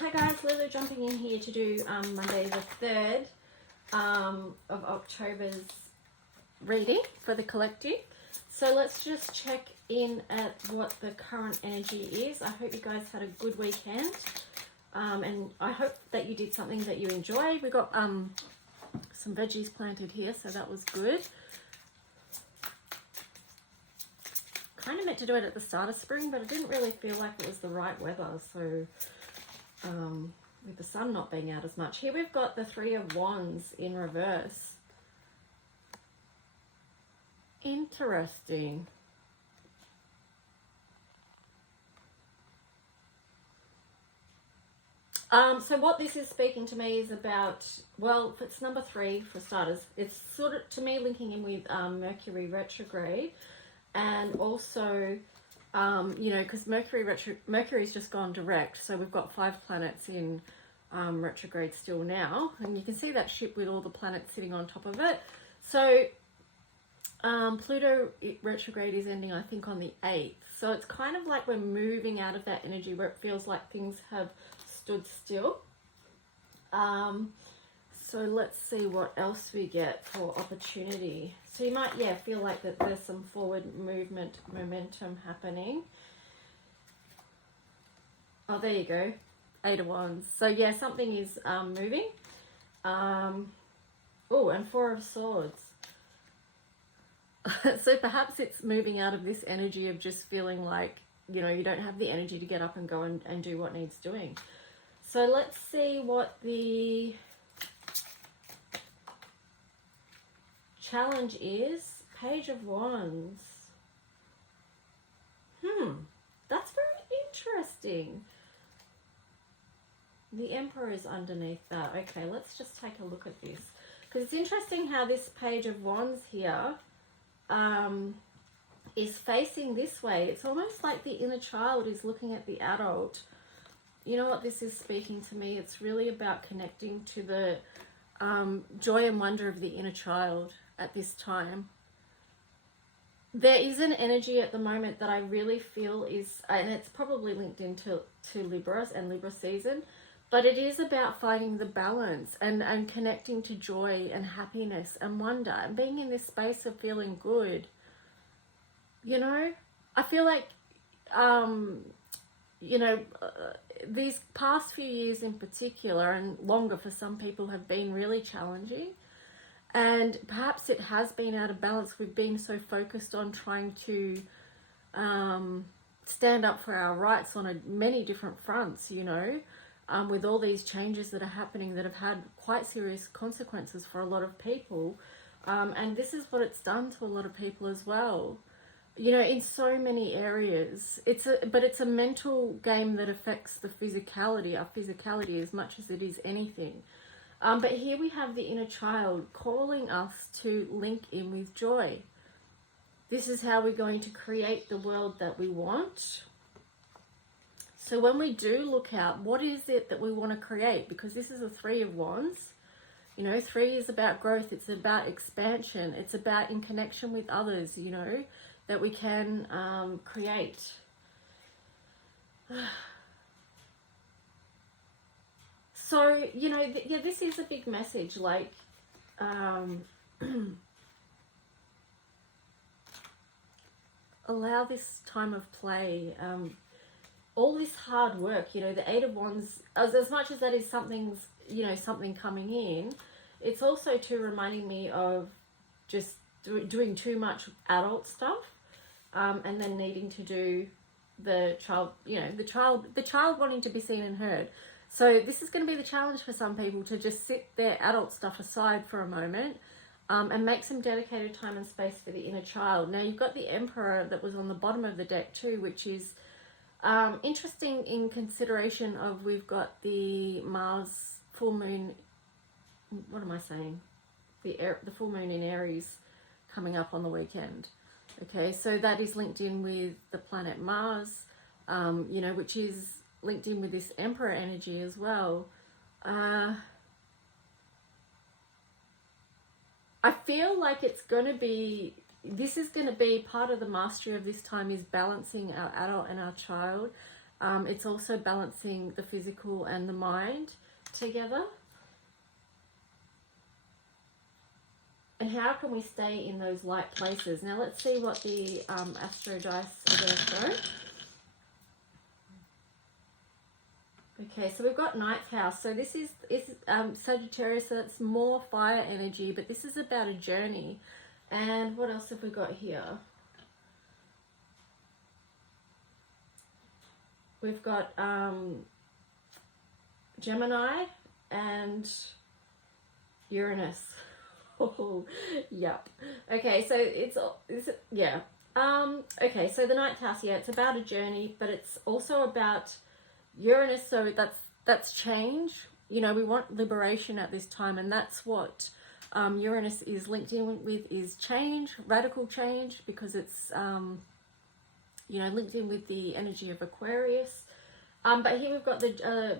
Hi guys, Lulu jumping in here to do Monday the 3rd of October's reading for the collective. So let's just check in at what the current energy is. I hope you guys had a good weekend, and I hope that you did something that you enjoy. We got some veggies planted here, so that was good. Kind of meant to do it at the start of spring, but I didn't really feel like it was the right weather, so with the sun not being out as much. Here we've got the Three of Wands in reverse. Interesting. So what this is speaking to me is about, well, it's number 3 for starters. It's sort of, to me, linking in with Mercury Retrograde, and also you know, because Mercury's just gone direct, so we've got 5 planets in retrograde still now, and you can see that ship with all the planets sitting on top of it. So Pluto retrograde is ending, I think, on the 8th, so it's kind of like we're moving out of that energy where it feels like things have stood still. So let's see what else we get for opportunity. So you might, feel like that there's some forward movement, momentum happening. Oh, there you go. 8 of Wands. So yeah, something is moving. Oh, and 4 of Swords. So perhaps it's moving out of this energy of just feeling like, you know, you don't have the energy to get up and go and do what needs doing. So let's see what the challenge is. Page of Wands. That's very interesting. The Emperor is underneath that. Okay, let's just take a look at this, because it's interesting how this Page of Wands here is facing this way. It's almost like the inner child is looking at the adult. You know what this is speaking to me? It's really about connecting to the joy and wonder of the inner child at this time. There is an energy at the moment that I really feel is, and it's probably linked into Libra and Libra season, but it is about finding the balance and connecting to joy and happiness and wonder and being in this space of feeling good. You know, I feel like, you know, these past few years in particular, and longer for some people, have been really challenging. And perhaps it has been out of balance. We've been so focused on trying to stand up for our rights on many different fronts, you know, with all these changes that are happening that have had quite serious consequences for a lot of people. And this is what it's done to a lot of people as well, you know, in so many areas. But it's a mental game that affects the physicality, our physicality, as much as it is anything. But here we have the inner child calling us to link in with joy. This is how we're going to create the world that we want. So when we do look out, what is it that we want to create? Because this is a 3 of Wands. You know, 3 is about growth. It's about expansion. It's about in connection with others, you know, that we can create. So, you know, this is a big message, like, allow this time of play, all this hard work, you know, the 8 of Wands, as much as that is something coming in, it's also too reminding me of just doing too much adult stuff, and then needing to do the child, you know, the child wanting to be seen and heard. So this is going to be the challenge for some people, to just sit their adult stuff aside for a moment, and make some dedicated time and space for the inner child. Now, you've got the Emperor that was on the bottom of the deck too, which is interesting in consideration of, we've got the Mars full moon, what am I saying? The full moon in Aries coming up on the weekend. Okay, so that is linked in with the planet Mars, you know, which is linked in with this Emperor energy as well. I feel like it's going to be, this is going to be part of the mastery of this time, is balancing our adult and our child, It's also balancing the physical and the mind together. And how can we stay in those light places? Now let's see what the astro dice are going to throw. Okay, so we've got ninth house. So this is Sagittarius, so that's more fire energy, but this is about a journey. And what else have we got here? We've got Gemini and Uranus. Oh, yep. Okay, so yeah. Okay, so the ninth house, yeah, it's about a journey, but it's also about Uranus, so that's change. You know, we want liberation at this time, and that's what Uranus is linked in with, is change, radical change, because it's you know, linked in with the energy of Aquarius. But here we've got the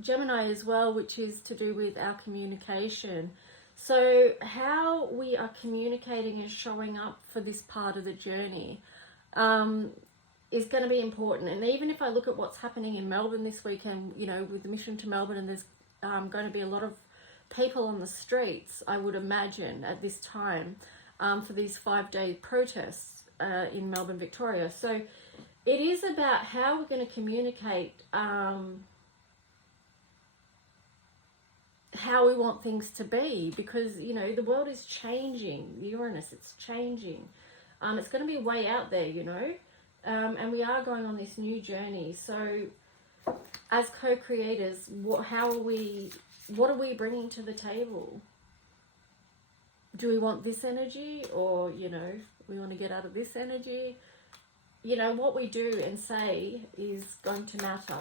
Gemini as well, which is to do with our communication. So how we are communicating and showing up for this part of the journey is going to be important. And even if I look at what's happening in Melbourne this weekend, you know, with the mission to Melbourne, and there's going to be a lot of people on the streets, I would imagine, at this time for these 5-day protests in Melbourne, Victoria. So it is about how we're going to communicate how we want things to be, because, you know, the world is changing. Uranus, it's changing. It's going to be way out there, you know. And we are going on this new journey. So as co-creators, what are we bringing to the table? Do we want this energy, or, you know, we want to get out of this energy? You know, what we do and say is going to matter.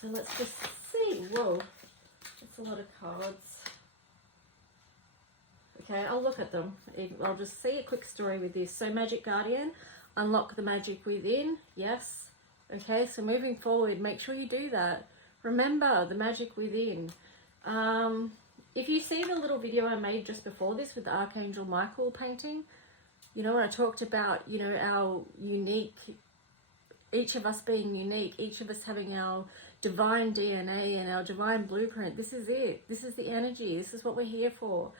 So let's just see. Whoa, that's a lot of cards. Okay, I'll look at them. I'll just see a quick story with this. So Magic Guardian, unlock the magic within. Yes. Okay, so moving forward, make sure you do that. Remember the magic within. If you see the little video I made just before this with the Archangel Michael painting, you know, where I talked about, you know, our unique, each of us being unique, each of us having our divine DNA and our divine blueprint. This is it. This is the energy. This is what we're here for.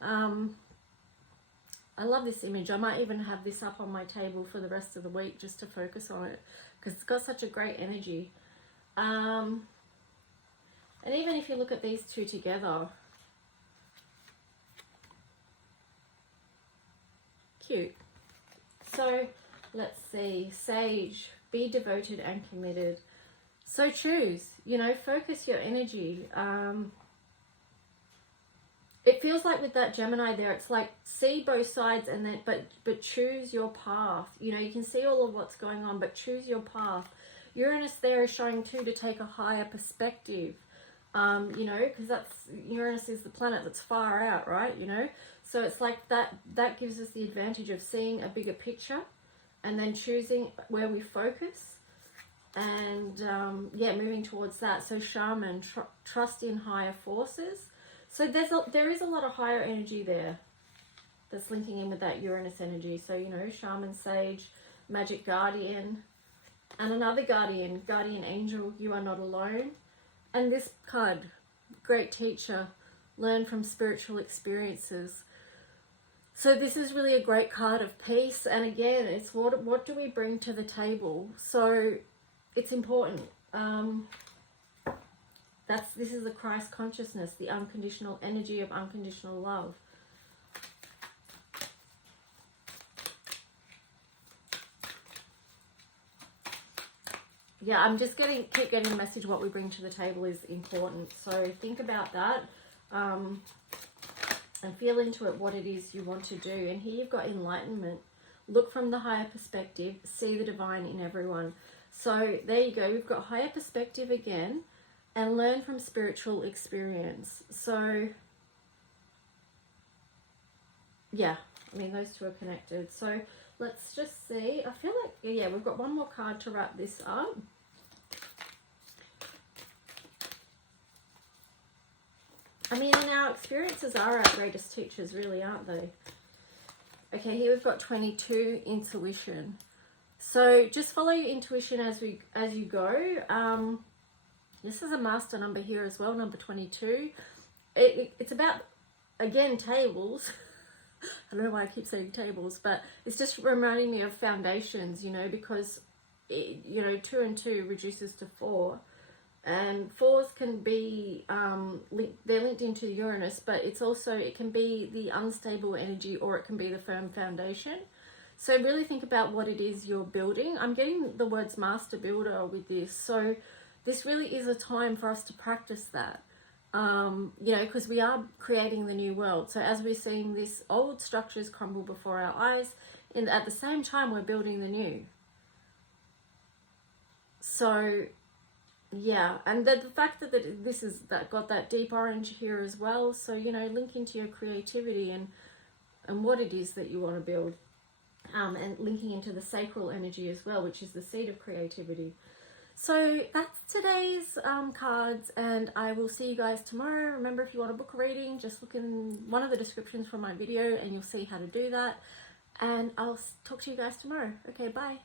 I love this image. I might even have this up on my table for the rest of the week just to focus on it, because it's got such a great energy. And even if you look at these two together, cute. So let's see. Sage, be devoted and committed. So choose, you know, focus your energy. It feels like with that Gemini there, it's like see both sides, and then but choose your path. You know, you can see all of what's going on, but choose your path. Uranus there is showing too to take a higher perspective. You know, because that's, Uranus is the planet that's far out, right? You know, so it's like that gives us the advantage of seeing a bigger picture, and then choosing where we focus, and yeah, moving towards that. So Shaman, trust in higher forces. So there is a lot of higher energy there that's linking in with that Uranus energy. So, you know, Shaman, Sage, Magic Guardian, and another Guardian Angel, you are not alone. And this card, Great Teacher, learn from spiritual experiences. So this is really a great card of peace. And again, it's what do we bring to the table? So it's important. This is the Christ consciousness, the unconditional energy of unconditional love. Yeah, I'm just keep getting the message what we bring to the table is important. So think about that and feel into it what it is you want to do. And here you've got enlightenment. Look from the higher perspective, see the divine in everyone. So there you go, we've got higher perspective again, and learn from spiritual experience. So yeah, I mean, those two are connected. So let's just see. I feel like, yeah, we've got one more card to wrap this up. I mean, and our experiences are our greatest teachers, really, aren't they? Okay, here we've got 22, intuition. So just follow your intuition as you go. This is a master number here as well, number 22. It's about, again, tables. I don't know why I keep saying tables, but it's just reminding me of foundations, you know, because, you know, 2 and 2 reduces to 4. And 4s can be, they're linked into Uranus, but it can be the unstable energy, or it can be the firm foundation. So really think about what it is you're building. I'm getting the words master builder with this. So this really is a time for us to practice that. You know, because we are creating the new world. So as we're seeing this old structures crumble before our eyes, and at the same time we're building the new. So yeah, and the fact that this is got that deep orange here as well. So, you know, linking to your creativity and what it is that you want to build, and linking into the sacral energy as well, which is the seed of creativity. So that's today's cards, and I will see you guys tomorrow. Remember, if you want a book reading, just look in one of the descriptions from my video and you'll see how to do that. And I'll talk to you guys tomorrow. Okay, bye.